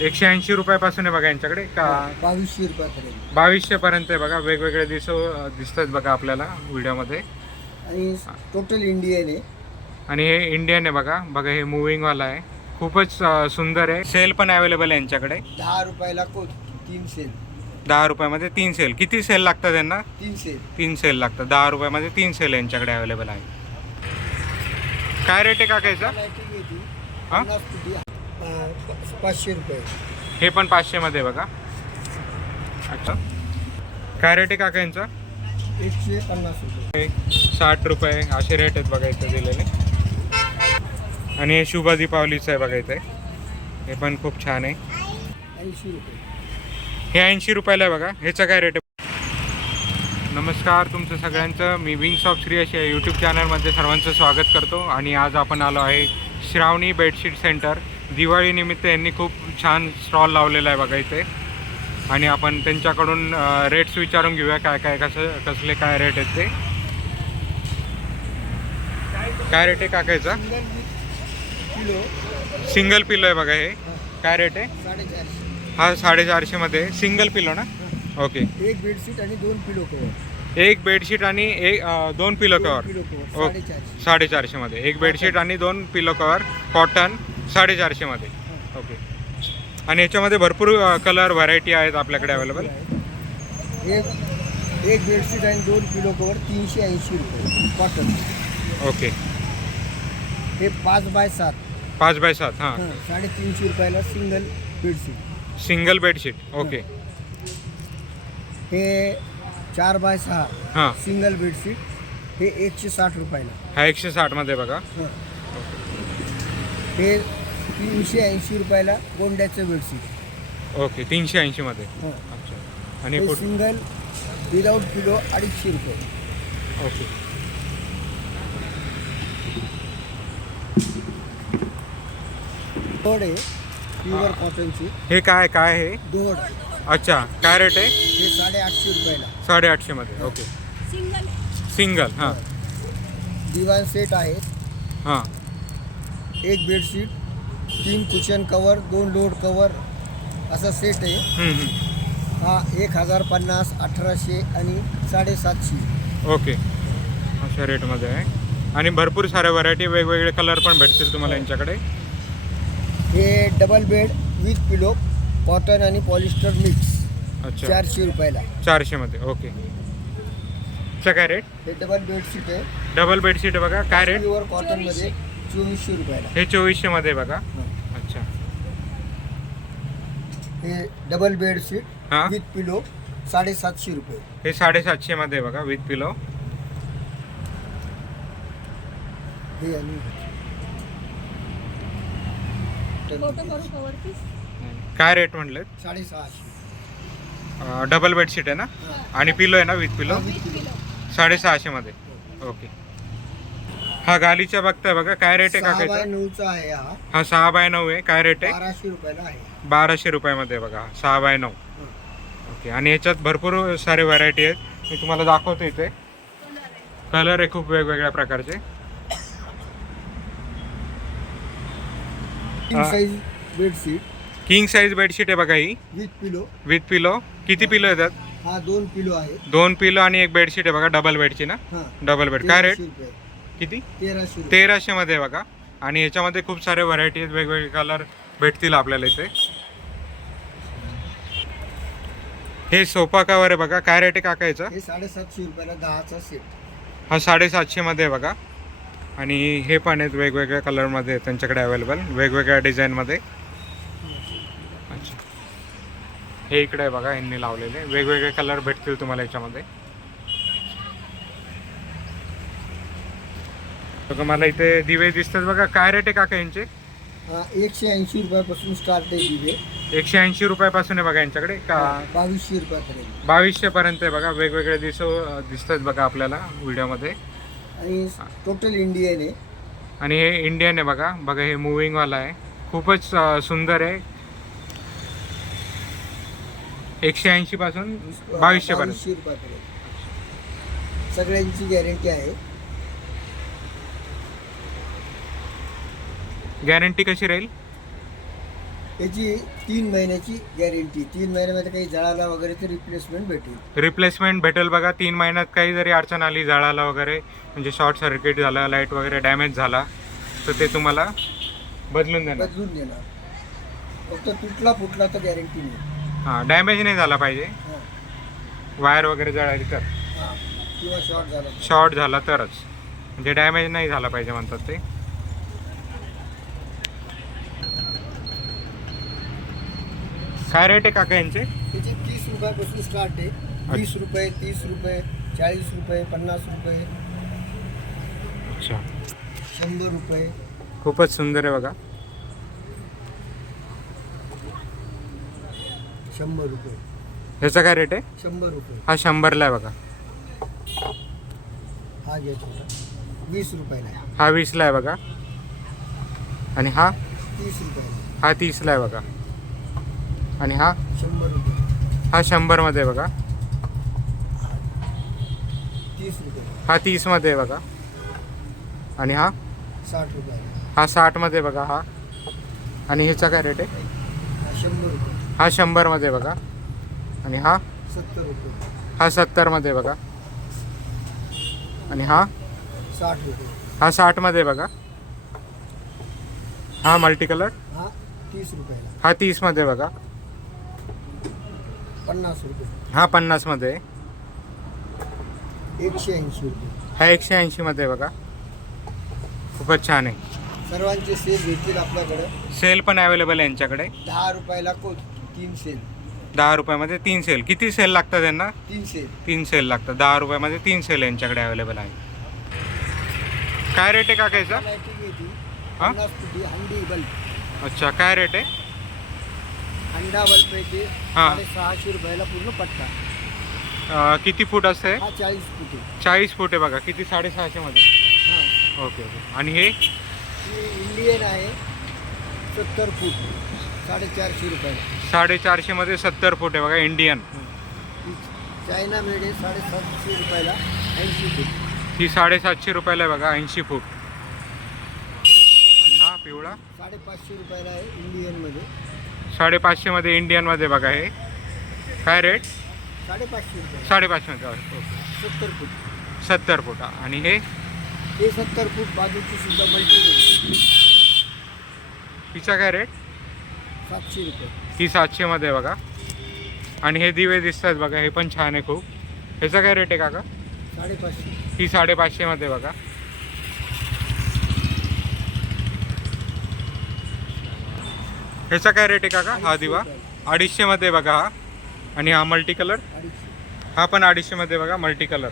एकशे ऐंशी रुपयापासून आहे बघा यांच्याकडे. का? बावीसशे रुपयापर्यंत. बावीसशे पर्यंत आहे बघा. वेगवेगळे दिसो दिसतात बघा आपल्याला व्हिडिओमध्ये. आणि टोटल इंडियन आहे. आणि हे इंडियन आहे बघा. बघा हे मुव्हिंगवाला आहे. खूपच अं, सुंदर आहे. सेल पण अवेलेबल आहे यांच्याकडे. दहा रुपयाला को तीन सेल दहा रुपयामध्ये तीन सेल किती सेल लागतात त्यांना तीन सेल तीन सेल लागतात. दहा रुपयामध्ये तीन सेल यांच्याकडे अवेलेबल आहे. काय रेट आहे काकायचा लाईटिंग येते हा? पन्नास फुटी पा- पा- पाचशे रुपये. हे पण पाचशेमध्ये बघा. अच्छा. काय रेट आहे काका यांचा? एकशे पन्नास रुपये. साठ रुपये असे रेट आहेत बघा इथे दिलेले. आणि हे शुभ दीपावलीचं आहे बघा इथे. हे पण खूप छान आहे. ऐंशी रुपये. हे ऐंशी रुपयाला आहे बघा. ह्याचं काय रेट आहे? नमस्कार तुमचं सगळ्यांचं. मी विंग्स ऑफ श्री अशी यूट्यूब चॅनलमध्ये सर्वांचं स्वागत करतो. आणि आज आपण आलो आहे श्रावणी बेडशीट सेंटर दिवाळीनिमित्त यांनी खूप छान स्टॉल लावलेला आहे बघा इथे. आणि आपण त्यांच्याकडून रेट्स विचारून घेऊया काय काय कसं कसले काय रेट आहेत ते. काय रेट आहे काकायचा? सिंगल पिलो आहे बघा हे. काय रेट आहे? साडेचारशे हा साडेचारशेमध्ये सिंगल पिलो ना? ओके एक बेडशीट आणि दोन पिलो कवर एक बेडशीट आणि एक दोन पिलो कवर ओके. साडेचारशे. साडेचारशेमध्ये एक बेडशीट आणि दोन पिलो कवर कॉटन साडेचारशेमध्ये ओके. आणि याच्यामध्ये भरपूर कलर व्हरायटी आहेत आपल्याकडे अवेलेबल एक एक बेडशीट आणि दोन पिलो कवर तीनशे ऐंशी रुपये. Cotton okay. हे पाच बाय सात. पाच बाय सात हां. हं, साडेतीनशे रुपयाला single bedsheet single bedsheet okay. हे चार बाय सहा. हां. सिंगल बेडशीट हे एकशे साठ रुपयाला. हा एकशे साठमध्ये बघा. हं. हे तीनशे ऐंशी रुपयाला गोंड्याचं बेडशीट. ओके तीनशे ऐंशीमध्ये हं. अच्छा. आणि हे कुठ? सिंगल विदाऊट पिलो अडीचशे रुपये. ओके. दोड आहे प्युअर कॉटनची. हे काय काय आहे दोड अच्छा काय रेट आहे? हे साडेआठशे रुपयाला. साडेआठशेमध्ये ओके. सिंगल हां. दिवाण सेट आहे. हां. एक बेडशीट तीन कुशन कवर दोन लोड कवर असा सेट आहे. हम्म. हा एक हजार पन्नास अठराशे आणि साडेसातशे. ओके. अशा रेटमध्ये आहे. आणि भरपूर साऱ्या व्हरायटी वेगवेगळे कलर पण भेटतील तुम्हाला यांच्याकडे. हे double bed with pillow cotton आणि पॉलिस्टर मिक्स अच्छा. चारशे रुपयाला. चारशेमध्ये ओके. चा काय रेट हे डबल बेडशीट आहे. डबल बेडशीट आहे बघा. काय रेट प्युअर कॉटनमध्ये चोवीसशे रुपयाला. हे चोवीसशेमध्ये आहे बघा. हं. हे डबल बेडशीट हां? विथ पिलो साडेसातशे रुपये. हे साडेसातशेमध्ये आहे बघा विथ पिलो हे आणि काय रेट म्हटले साडेसहाशे. डबल बेडशीट आहे ना? आणि पिलो आहे ना विथ पिलो विथ पिलो साडेसहाशेमध्ये ओके हा गालीच्या बघताय बघा काय रेट आहे सहा बाय काकाचा नऊचा आहे हा. हा सहा बाय नऊ आहे. काय रेट आहे? बाराशे रुपयाला आहे. बाराशे रुपयामध्ये बघा सहा बाय नऊ. ओके आणि याच्यात भरपूर सारे व्हरायटी आहेत. मी तुम्हाला दाखवतो इथे. कलर आहे खूप वेगवेगळ्या प्रकारचे. King. Size bedsheet king size bedsheet आहे बघा ही. विथ पिलो विथ पिलो किती पिलो येतात हा दोन पिलो आहे दोन पिलो आणि एक बेडशीट आहे बघा डबल बेडची ना? डबल बेड काय रेट किती? तेराशे तेराशे मध्ये आहे बघा. आणि याच्यामध्ये खूप सारे व्हरायटी आहेत वेगवेगळे कलर भेटतील आपल्याला इथे. हे सोफा कवर आहे बघा. काय रेट आहे काका याचा? हे साडेसातशे रुपयाला दहाचा सेट हा साडेसातशे मध्ये आहे बघा. आणि हे पण आहेत वेगवेगळ्या कलरमध्ये त्यांच्याकडे अवेलेबल वेगवेगळ्या डिझाईनमध्ये अच्छा. हे इकडे आहे बघा यांनी लावलेले. वेगवेगळे कलर भेटतील तुम्हाला याच्यामध्ये. बघा मला इथे दिवे दिसतात बघा. काय रेट आहे काका यांचे? एकशे ऐंशी रुपयापासून स्टार्ट आहे दिवे एकशे ऐंशी रुपयापासून आहे बघा यांच्याकडे? का? बावीसशे रुपयापर्यंत. बावीसशे पर्यंत आहे बघा वेगवेगळे दिसो दिसतात बघा आपल्याला व्हिडिओमध्ये. आणि टोटल इंडियन आहे. आणि हे इंडियन आहे बघा बघा हे मुव्हिंगवाला आहे. खूपच अं, सुंदर आहे. एकशे ऐंशी पासून बावीसशे पर्यंत. बावीसशे रुपयापर्यंत. सगळ्यांची गॅरंटी आहे. गॅरंटी कशी राहील? याची तीन महिन्याची गॅरंटी. तीन महिन्यामध्ये काही जळाला वगैरे तर रिप्लेसमेंट भेटेल. रिप्लेसमेंट भेटेल बघा. तीन महिन्यात काही जरी अडचण आली जळाला वगैरे म्हणजे शॉर्ट सर्किट झालं लाइट वगैरे डॅमेज झाला तर ते तुम्हाला बदलून देणार. बदलून देणार. फक्त तुटला फुटला तर गॅरंटी नाही. हां डॅमेज नाही झाला पाहिजे. हां. वायर वगैरे जळाली तर. हां. किंवा शॉर्ट झाला तर. शॉर्ट झाला तरच. म्हणजे डॅमेज नाही झाला पाहिजे म्हणतात ते. काय रेट आहे काका यांचे? त्याची तीस रुपयापासून स्टार्ट आहे. वीस रुपये तीस रुपये चाळीस रुपये पन्नास रुपये. अच्छा. शंभर रुपये. खूपच सुंदर आहे बघा. शंभर रुपये. ह्याचा काय रेट आहे? शंभर रुपये. हा शंभरला आहे बघा. हा घ्या छोटा. वीस रुपयाला आहे. हा वीसला आहे बघा. आणि हा? तीस रुपयाला हा तीसला आहे बघा. आणि हा? शंभर रुपये. हा शंभरमध्ये आहे बघा. तीस रुपये. हा तीसमध्ये आहे बघा. आणि हा? साठ रुपयाला हा साठमध्ये आहे बघा हा. आणि ह्याचा काय रेट आहे? हा शंभर रुपये. हा शंभरमध्ये आहे बघा. आणि हा? सत्तर रुपये. हा सत्तरमध्ये आहे बघा. आणि हा? साठ रुपये. हा साठमध्ये आहे बघा. हा मल्टी कलर? हा तीस रुपयाला. हा तीसमध्ये आहे बघा. पन्नास रुपये. हा पन्नासमध्ये? आहे एकशे ऐंशी रुपये. हा एकशे ऐंशीमध्ये आहे बघा. खूपच छान आहे. सर्वांचे सेल भेटतील आपल्याकडं. सेल पण अवेलेबल आहे यांच्याकडे. दहा रुपयाला को तीन सेल. दहा रुपयामध्ये तीन सेल. किती सेल लागतात त्यांना तीन सेल. तीन सेल लागतात. दहा रुपयामध्ये तीन सेल यांच्याकडे अवेलेबल आहे. काय रेट आहे काकायचा लाईटिंग येते हा? पन्नास फुटी हंडी बल्ब. अच्छा काय रेट आहे? अंडा बल्ब येते हा. साडेसहाशे रुपयाला पूर्ण पट्टा. अं, किती फूट असते? हा चाळीस फुटी चाळीस फूट आहे बघा किती? साडेसहाशेमध्ये हा. Okay okay. आणि हे? ही इंडियन आहे सत्तर फूट. साडेचारशे रुपयाला. साडेचारशेमध्ये सत्तर फूट आहे बघा इंडियन. ही. चायना मेड आहे साडेसातशे रुपयाला ऐंशी फूट. ही साडेसातशे रुपयाला आहे बघा ऐंशी फूट. आणि हा पिवळा? साडेपाचशे रुपयाला आहे इंडियनमध्ये साडेपाचशेमध्ये इंडियनमध्ये बघा हे. काय रेट साडेपाचशे साडेपाचशेमध्ये ओके सत्तर फूट. सत्तर फूट. आणि हे? हे सत्तर फूट बाजूची सुद्धा मल्टी हिचा काय रेट सातशे रुपये. ही सातशेमध्ये बघा. आणि हे दिवे दिसतात बघा हे पण छान आहे खूप. ह्याचा काय रेट आहे काका? साडेपाचशे. ही साडेपाचशेमध्ये बघा. ह्याचा काय रेट आहे काका? हा दिवा. अडीचशेमध्ये बघा हा. आणि हा मल्टी कलर हा पण अडीचशेमध्ये बघा मल्टी कलर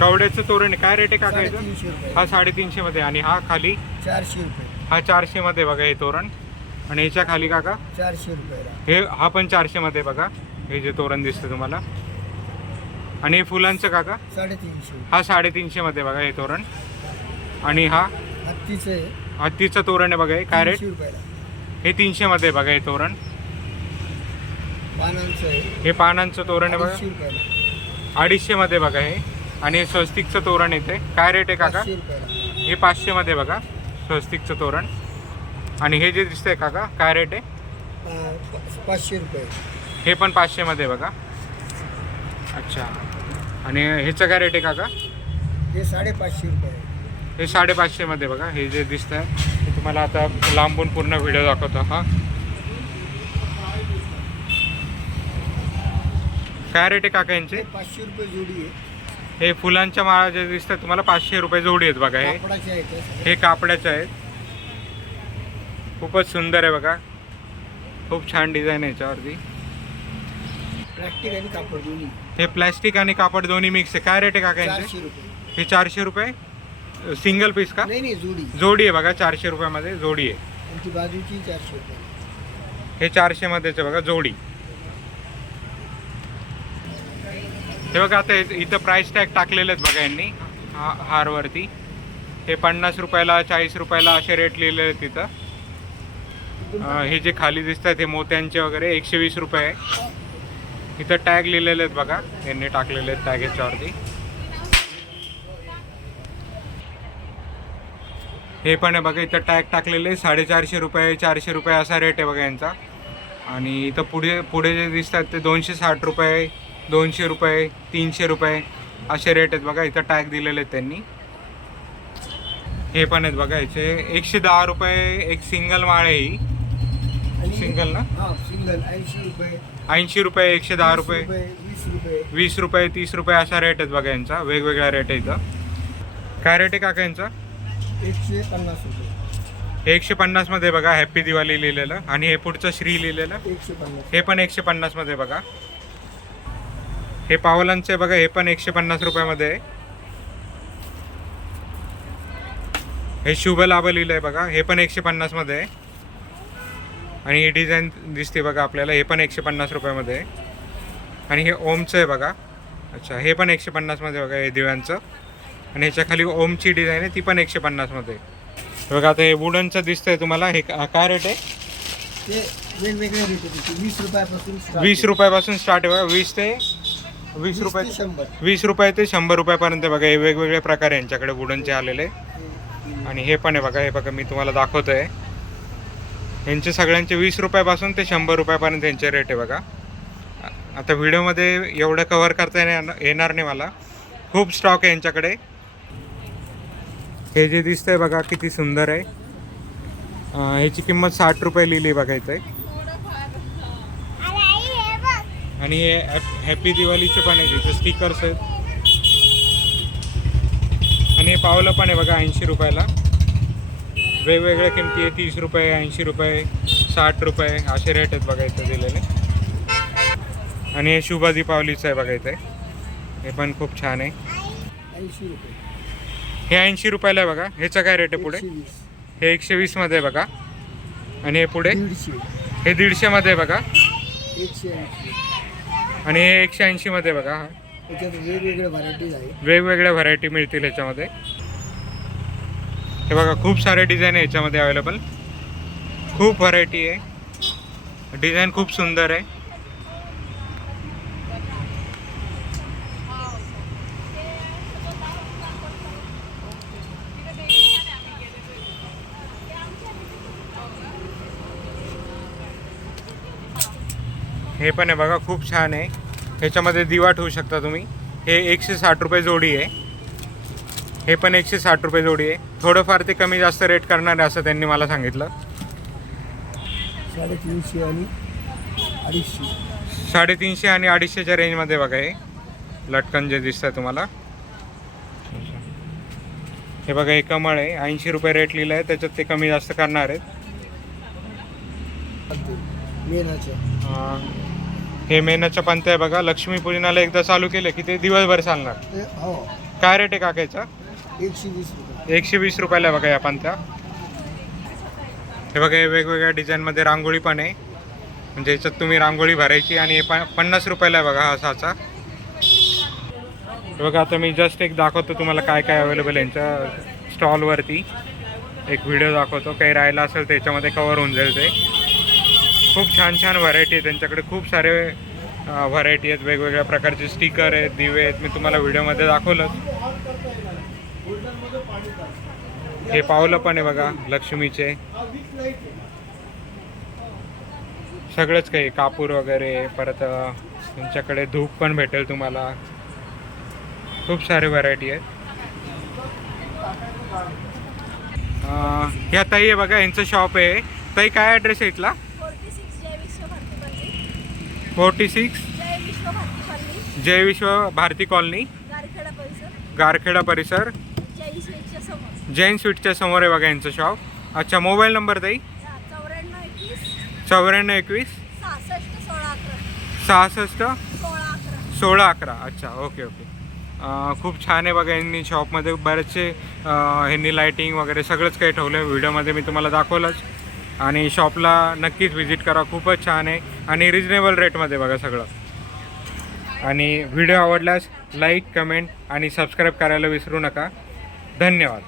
कवड्याचं तोरण. काय रेट आहे काका याचा? रुपये. हा साडेतीनशेमध्ये आणि हा खाली? चारशे रुपये. हा चारशेमध्ये बघा हे तोरण. आणि ह्याच्या खाली काका? चारशे रुपयाला हे हा पण चारशेमध्ये बघा. हे जे तोरण दिसतं तुम्हाला. आणि हे फुलांचं काका? साडेतीनशे. हा साडेतीनशेमध्ये बघा हे तोरण. आणि हा? हत्तीचं आहे. हत्तीचं तोरण आहे बघा हे. काय रेट तीनशे रुपयाला. हे तीनशेमध्ये आहे बघा हे तोरण. पानांचं आहे. हे पानांचं तोरण आहे अडीचशे बघा रुपयाला. अडीचशेमध्ये बघा हे. आणि हे स्वस्तिकचं तोरण येते. काय रेट आहे काका? पाचशे रुपयाला. हे पाचशेमध्ये बघा. स्वस्तिकचं तोरण. आणि हे जे दिसतंय काका काय रेट आहे? पा- पा- पाचशे रुपये. हे पण पाचशेमध्ये बघा. अच्छा. आणि ह्याचं काय रेट आहे काका? हे साडेपाचशे रुपये. हे साडेपाचशेमध्ये बघा हे जे दिसत आहे ते तुम्हाला आता लांबून पूर्ण व्हिडिओ दाखवतो हा. काय रेट आहे काका यांचे? पाचशे रुपये जोडी आहे. हे फुलांच्या माळा जे दिसतात तुम्हाला पाचशे रुपये जोडी आहेत बघा हे. हे कापडाचे आहेत. खूपच सुंदर आहे बघा. खूप छान डिझाईन आहे याच्यावरती. प्लास्टिक आणि कापड दोन्ही. हे प्लॅस्टिक आणि कापड दोन्ही मिक्स आहे. काय रेट आहे काका यांचे? हे चारशे रुपये? सिंगल पीस का? नाही नाही जोडी. जोडी आहे बघा चारशे रुपयामध्ये जोडी आहे. बाजूची चारशे रुपये. हे चारशे मध्येच आहे बघा जोडी. हे बघा आता इथं- इथं प्राइस टॅग टाकलेले आहेत बघा यांनी हा हारवरती. हे पन्नास रुपयाला चाळीस रुपयाला असे रेट लिहिलेले आहेत तिथं अं, हे जे खाली दिसतात हे मोत्यांचे वगैरे एकशे वीस रुपये आहे. इथं टॅग लिहिलेले आहेत बघा यांनी टाकलेले आहेत टॅग याच्यावरती. हे पण आहे बघा इथं टॅग टाकलेले साडेचारशे रुपये चारशे रुपये असा रेट आहे बघा यांचा. आणि इथं पुढे पुढे जे दिसतात ते दोनशे साठ रुपये दोनशे रुपये तीनशे रुपये असे रेट आहेत बघा. इथं टॅग दिलेले आहेत त्यांनी. हे पण आहेत बघा याचे. एकशे दहा रुपये एक सिंगल माळ आहे ही. सिंगल ना? सिंगल ऐंशी रुपये. ऐंशी रुपये एकशे दहा रुपये. वीस रुपये. वीस रुपये तीस रुपये असा रेट आहेत बघा यांचा. वेगवेगळा रेट आहे इथं. काय रेट आहे काका यांचा? एकशे पन्नास रुपये. हे एकशे पन्नासमध्ये बघा हॅप्पी दिवाळी लिहिलेलं. आणि हे पुढचं श्री लिहिलेलं. एकशे पन्नास. हे पण एकशे पन्नासमध्ये बघा. हे पावलांचे बघा हे पण एकशे पन्नास रुपयामध्ये आहे. हे शुभ लाभ लिहिलं आहे बघा हे पण एकशे पन्नासमध्ये आहे. आणि ही डिझाईन दिसते बघा आपल्याला हे पण एकशे पन्नास रुपयामध्ये आहे. आणि हे ओमचं आहे बघा. अच्छा हे पण एकशे पन्नासमध्ये बघा हे दिव्यांचं. आणि ह्याच्या खाली ओमची डिझाईन आहे ती पण एकशे पन्नासमध्ये आहे. बघा आता हे वुडनचं दिसतंय तुम्हाला. हे का- काय रेट आहे? वेगवेगळे रेट होते वीस रुपयापासून start वीस आहे. रुपयापासून स्टार्ट आहे बघा. वीस ते वीस वीस रुपये ते शंभर. वीस रुपये ते शंभर रुपयापर्यंत बघा हे वेगवेगळे प्रकार आहे यांच्याकडे वुडनचे आलेले. आणि हे पण आहे बघा हे बघा मी तुम्हाला दाखवतोय. यांचे सगळ्यांचे वीस रुपयापासून ते शंभर रुपयापर्यंत यांचे रेट आहे बघा. आ- आता व्हिडिओमध्ये एवढं कव्हर करता येणार येणार नाही मला. खूप स्टॉक आहे यांच्याकडे. हे जे दिसतंय बघा किती सुंदर आहे. ह्याची किंमत साठ रुपये लिहिली आहे बघा इथे. आणि हे हॅपी दिवाळीचे पण आहे तिथे स्टिकर्स आहेत. आणि हे पावलं पण आहे बघा ऐंशी रुपयाला. वेगवेगळ्या किमती आहे तीस रुपये ऐंशी रुपये साठ रुपये असे रेट आहेत बघा इथे दिलेले. आणि हे शुभ दीपावलीचं आहे बघा इथे. हे पण खूप छान आहे. ऐंशी रुपये. हे ऐंशी रुपयाला आहे बघा. ह्याचं काय रेट आहे पुढे? हे एकशे वीसमध्ये आहे बघा. आणि हे पुढे? हे दीडशेमध्ये आहे बघा. आणि हे एकशे ऐंशीमध्ये बघा हा. वेगवेगळ्या व्हरायटीज आहे वेगवेगळ्या व्हरायटी मिळतील ह्याच्यामध्ये हे बघा खूप सारे डिझाईन आहे ह्याच्यामध्ये अवेलेबल खूप व्हरायटी आहे. डिझाईन खूप सुंदर आहे. हे पण आहे बघा खूप छान आहे. ह्याच्यामध्ये दिवा ठेवू शकता तुम्ही. हे एकशे साठ रुपये जोडी आहे. हे पण एकशे साठ रुपये जोडी आहे. थोडंफार ते कमी जास्त रेट करणार आहे असं त्यांनी मला सांगितलं. साडेतीनशे आणि अडीचशे. साडेतीनशे आणि अडीचशेच्या रेंजमध्ये बघा हे. लटकन जे दिसतं तुम्हाला. हे बघा हे कमळ आहे. ऐंशी रुपये रेट लिहिलं आहे त्याच्यात ते कमी जास्त करणार आहेत. मेनाच्या हे. मेनाच्या पंत आहे बघा. लक्ष्मीपूजनाला एकदा चालू केलं की ते दिवसभर चालणार. ते हो. काय रेट आहे काकायचा? एकशे वीस रुपये. एकशे वीस रुपयाला आहे बघा या पंत्या. हे बघा हे वेगवेगळ्या डिझाईनमध्ये रांगोळी पण आहे. म्हणजे याच्यात तुम्ही रांगोळी भरायची आणि हे प पन्नास रुपयाला आहे बघा हा साचा. हे बघा आता मी जस्ट एक दाखवतो तुम्हाला काय काय अवेलेबल आहे यांच्या स्टॉलवरती एक व्हिडिओ दाखवतो. काही राहिला असेल तर याच्यामध्ये कवर होऊन जाईल ते. खूप छान छान व्हरायटी आहे. त्यांच्याकडे खूप सारे व्हरायटी आहेत. वेगवेगळ्या प्रकारचे स्टिकर आहेत दिवे आहेत. मी तुम्हाला व्हिडिओमध्ये दाखवलं हे पावलं पण आहे बघा लक्ष्मीचे. सगळंच काही कापूर वगैरे परत त्यांच्याकडे धूप पण भेटेल तुम्हाला. खूप सारे व्हरायटी आहेत. ह्या ताई आहे बघा यांचं शॉप आहे. ताई काय ॲड्रेस आहे इथला? Forty six. जय विश्व भारती कॉलनी. गारखेडा परिसर. जैन स्वीटच्या समोर आहे बघा यांचं शॉप अच्छा मोबाईल नंबर ताई? चौऱ्याण्णव एकवीस. सहासष्ट. सोळा अकरा. अच्छा ओके ओके खूप छान आहे बघा यांनी शॉपमध्ये बरेचसे ह्यांनी लायटिंग वगैरे सगळंच काही ठेवलं आहे व्हिडिओमध्ये मी तुम्हाला दाखवलंच. आणि शॉपला नक्कीच व्हिजिट करा. खूपच छान आहे. आणि रिजनेबल रेटमध्ये बघा सगळं. आणि व्हिडिओ आवडल्यास लाईक कमेंट आणि सबस्क्राईब करायला विसरू नका. धन्यवाद.